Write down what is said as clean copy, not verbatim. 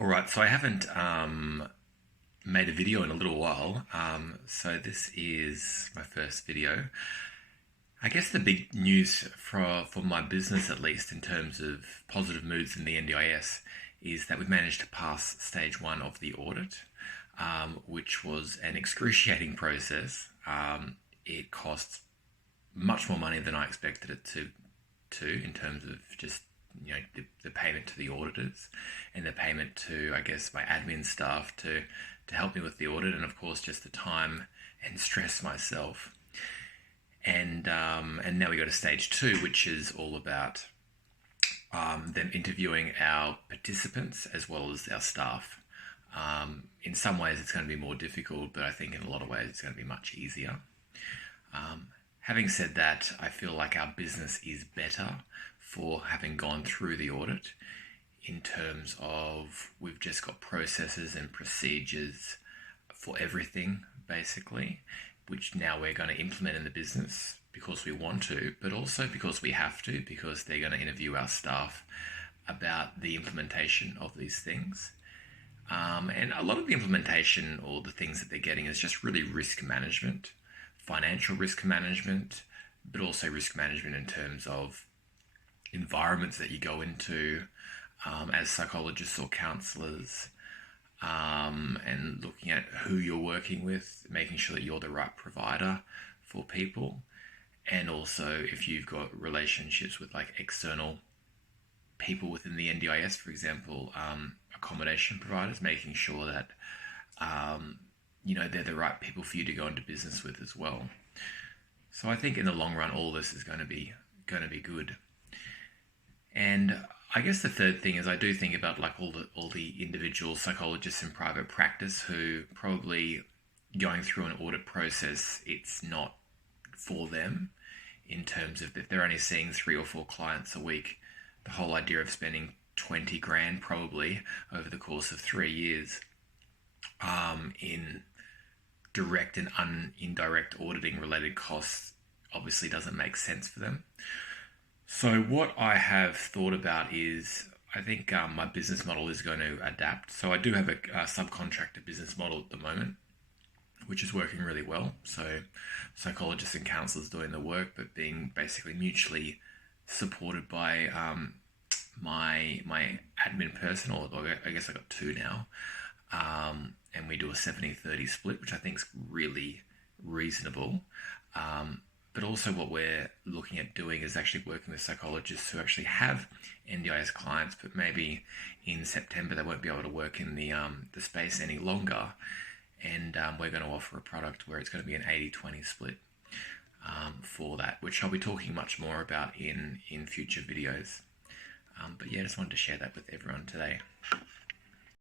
All right, so I haven't made a video in a little while, so this is my first video. I guess the big news for my business, at least in terms of positive moods in the NDIS, is that we've managed to pass stage one of the audit, which was an excruciating process. It costs much more money than I expected it to in terms of just the payment to the auditors and the payment to, I guess, my admin staff to help me with the audit, and of course just the time and stress myself. And now we go to stage two, which is all about them interviewing our participants as well as our staff. In some ways it's going to be more difficult, but I think in a lot of ways it's going to be much easier. Having said that, I feel like our business is better for having gone through the audit, in terms of we've just got processes and procedures for everything, basically, which now we're going to implement in the business because we want to, but also because we have to, because they're going to interview our staff about the implementation of these things. And a lot of the implementation, or the things that they're getting, is just really risk management, financial risk management, but also risk management in terms of environments that you go into as psychologists or counsellors, and looking at who you're working with, making sure that you're the right provider for people, and also if you've got relationships with like external people within the NDIS, for example, accommodation providers, making sure that they're the right people for you to go into business with as well. So I think in the long run, all this is going to be good. And I guess the third thing is, I do think about like all the individual psychologists in private practice who probably going through an audit process, it's not for them, in terms of if they're only seeing 3 or 4 clients a week, the whole idea of spending 20 grand probably over the course of 3 years in direct and indirect auditing related costs obviously doesn't make sense for them. So what I have thought about is, I think my business model is going to adapt. So I do have a subcontractor business model at the moment, which is working really well. So psychologists and counsellors doing the work, but being basically mutually supported by my admin person, or I guess I got 2 now. And we do a 70-30 split, which I think is really reasonable. But also what we're looking at doing is actually working with psychologists who actually have NDIS clients, but maybe in September they won't be able to work in the space any longer. And we're going to offer a product where it's going to be an 80-20 split for that, which I'll be talking much more about in future videos. But yeah, I just wanted to share that with everyone today.